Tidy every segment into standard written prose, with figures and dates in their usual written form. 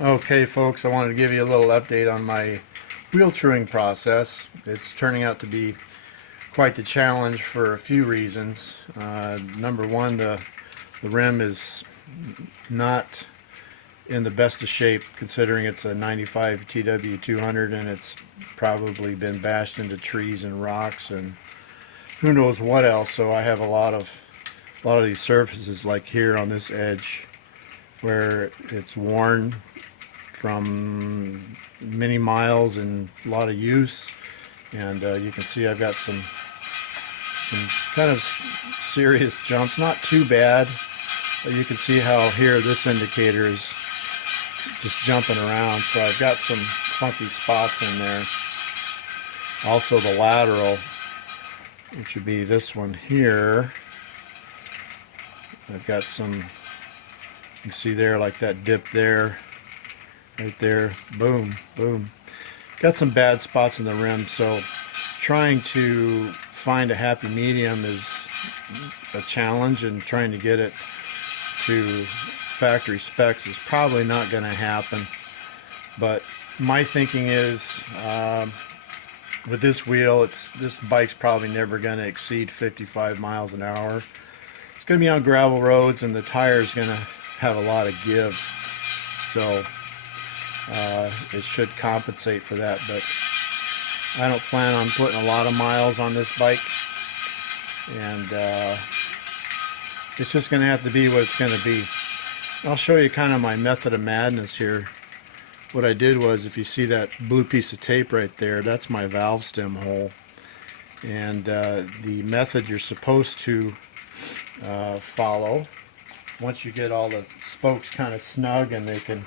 Okay folks, I wanted to give you a little update on my wheel truing process. It's turning out to be quite the challenge for a few reasons. Number one, the rim is not in the best of shape considering it's a 95 TW200 and it's probably been bashed into trees and rocks and who knows what else. So I have a lot of these surfaces like here on this edge where it's worn from many miles and a lot of use, and you can see I've got some kind of serious jumps, not too bad, but you can see how here this indicator is just jumping around, so I've got some funky spots in there. Also the lateral, which would be this one here, I've got some, you can see there like that dip there, right there, boom, boom. Got some bad spots in the rim, so trying to find a happy medium is a challenge, and trying to get it to factory specs is probably not going to happen. But my thinking is, with this wheel, this bike's probably never going to exceed 55 miles an hour. It's going to be on gravel roads, and the tire's going to have a lot of give. So it should compensate for that, but I don't plan on putting a lot of miles on this bike, and it's just going to have to be what it's going to be. I'll show you kind of my method of madness here. What I did was, if you see that blue piece of tape right there, that's my valve stem hole, and the method you're supposed to follow, once you get all the spokes kind of snug and they can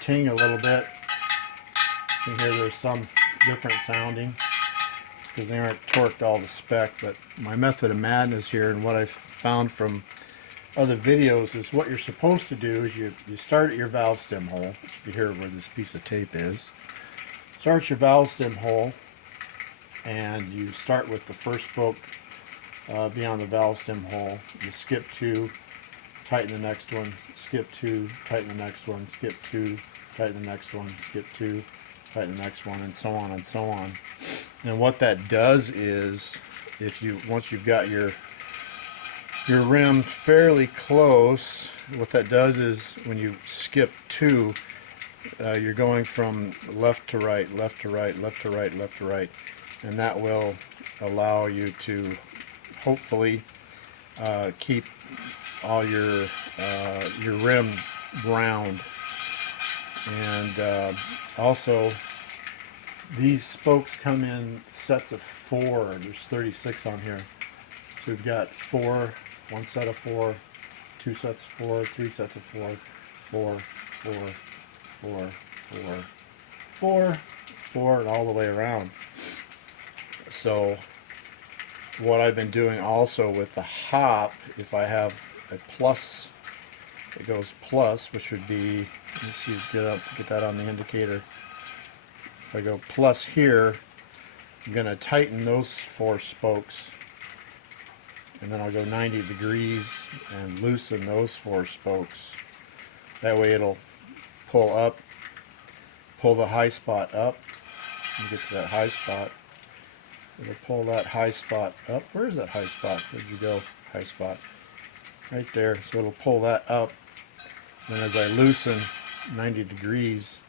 ting a little bit. You can hear there's some different sounding because they aren't torqued all the spec, but my method of madness here and what I've found from other videos is what you're supposed to do is you start at your valve stem hole, which you hear where this piece of tape is. Start your valve stem hole and you start with the first spoke beyond the valve stem hole. You skip two, tighten the next one, skip two, tighten the next one, skip two, tighten the next one, skip two, tighten the next one, and so on and so on. And what that does is, once you've got your rim fairly close, what that does is when you skip two, you're going from left to right, left to right, left to right, left to right, and that will allow you to hopefully keep all your rim round. And also, these spokes come in sets of 4. There's 36 on here. So we've got 4, one set of 4, 2 sets of 4, 3 sets of 4, 4, 4, 4, 4, 4, 4, and all the way around. So what I've been doing also with the hop, if I have a plus, it goes plus, which would be, let's see, get that on the indicator. If I go plus here, I'm going to tighten those 4 spokes, and then I'll go 90 degrees and loosen those 4 spokes. That way it'll pull up, pull the high spot up, and get to that high spot. It'll pull that high spot up. Where's that high spot? Where'd you go? High spot. Right there. So it'll pull that up. And as I loosen 90 degrees,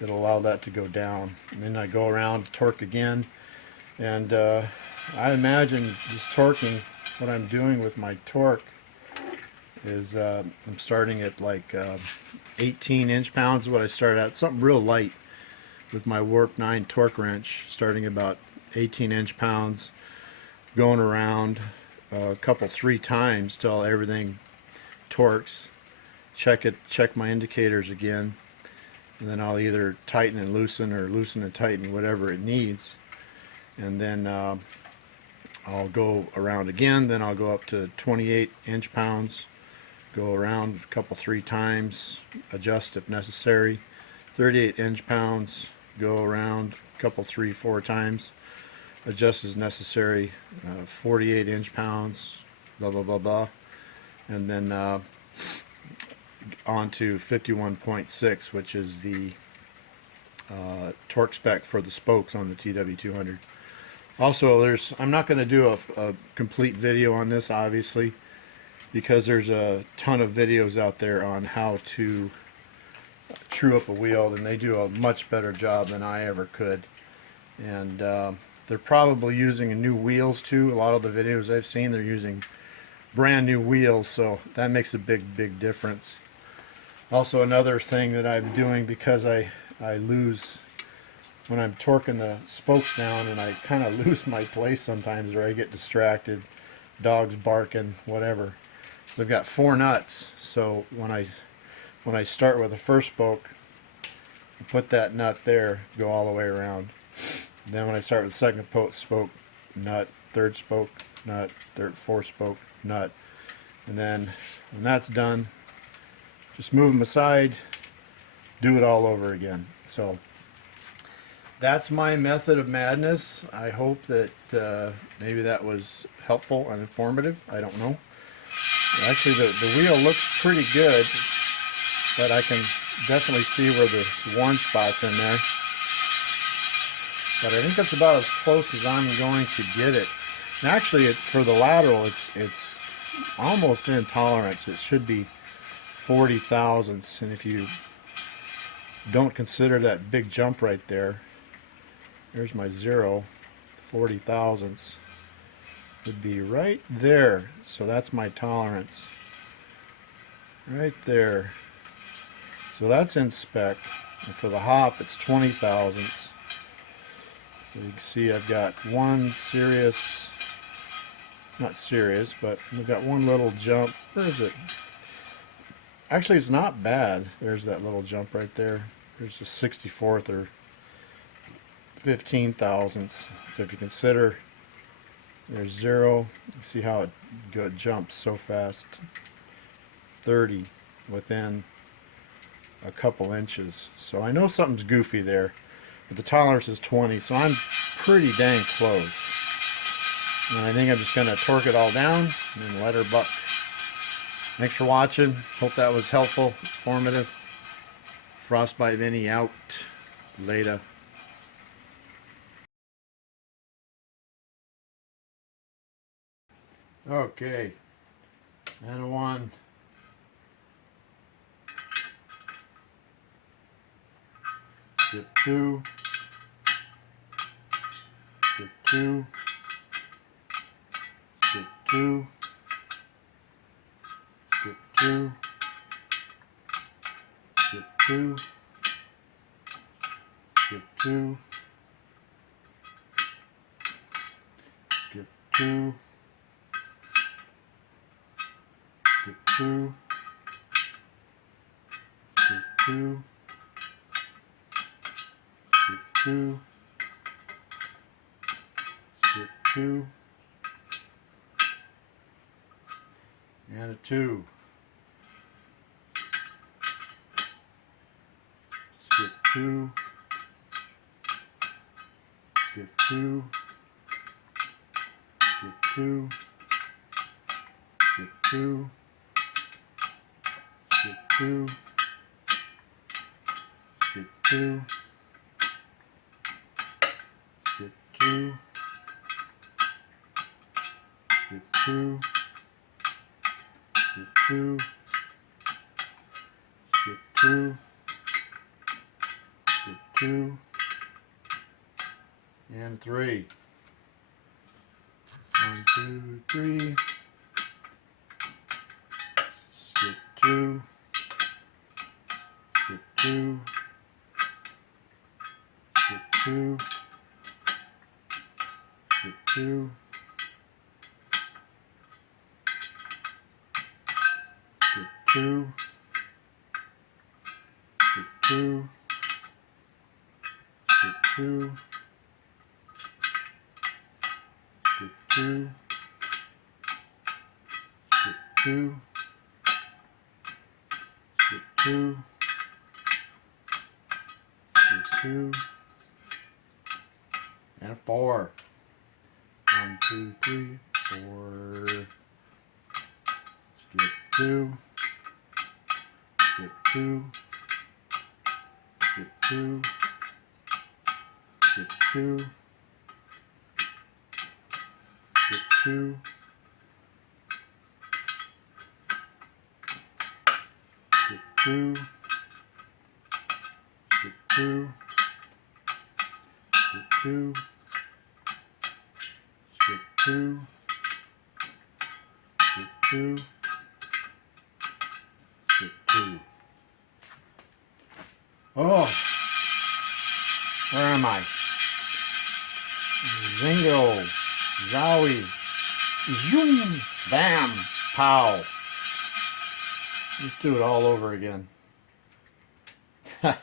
it'll allow that to go down. And then I go around, torque again. And I imagine just torquing, what I'm doing with my torque is I'm starting at like 18 inch-pounds is what I start at. Something real light with my Warp 9 torque wrench, starting about 18 inch-pounds, going around a couple, 3 times till everything torques. Check my indicators again, and then I'll either tighten and loosen or loosen and tighten, whatever it needs. And then I'll go around again, then I'll go up to 28 inch-pounds, go around a couple, 3 times, adjust if necessary. 38 inch-pounds, go around a couple, 3, 4 times, adjust as necessary. 48 inch-pounds, blah blah blah blah, and then onto 51.6, which is the torque spec for the spokes on the TW200. Also, I'm not going to do a complete video on this, obviously, because there's a ton of videos out there on how to true up a wheel, and they do a much better job than I ever could. And they're probably using new wheels too. A lot of the videos I've seen, they're using brand new wheels, so that makes a big difference. Also, another thing that I'm doing, because I lose when I'm torquing the spokes down, and I kind of lose my place sometimes, or I get distracted, dogs barking, whatever. So I've got 4 nuts, so when I start with the first spoke, I put that nut there, go all the way around. Then when I start with the second spoke, nut, third spoke, nut, fourth spoke, nut. And then when that's done, just move them aside, do it all over again. So that's my method of madness. I hope that maybe that was helpful and informative. I don't know. Actually, the wheel looks pretty good, but I can definitely see where the worn spot's in there. But I think that's about as close as I'm going to get it. And actually, it's for the lateral, it's almost in tolerance. It should be 40 thousandths, and if you don't consider that big jump right there, there's my 0, 40 thousandths would be right there. So that's my tolerance right there. So that's in spec. And for the hop, it's 20 thousandths. So you can see I've got one serious, not serious, but I've got one little jump. Where is it? Actually, it's not bad. There's that little jump right there. There's a 64th or 15 thousandths. So if you consider there's 0, you see how it jumps so fast. 30 within a couple inches. So I know something's goofy there, but the tolerance is 20, so I'm pretty dang close. And I think I'm just going to torque it all down and let her buck. Thanks for watching. Hope that was helpful, informative. Frostbite Vinny out. Later. Okay. And 1. Skip 2. Skip 2. Skip 2. Skip 2. Skip 2. Skip 2. Skip 2. Skip 2. Skip 2. Skip 2. Skip 2. And a 2. Skip 2. Skip 2. Skip 2. Skip 2. Skip 2. Skip 2. Skip 2. Skip 2. Skip 2. Skip 2. Skip 2. And 3. 1, 2, 3. Skip 2. Skip 2. Skip 2. Skip 2. Skip 2. Skip 2. Skip 2. Skip 2. Skip 2. Skip 2. Skip 2. And 4. 1, 2, 3, 4. Skip 2. two, skip two, skip two, skip two, skip two, skip two, skip two, skip two, skip two, skip two. Oh, where am I? Zingo, zowie, zoom, bam, pow. Let's do it all over again. I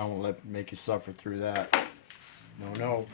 won't make you suffer through that. No, no.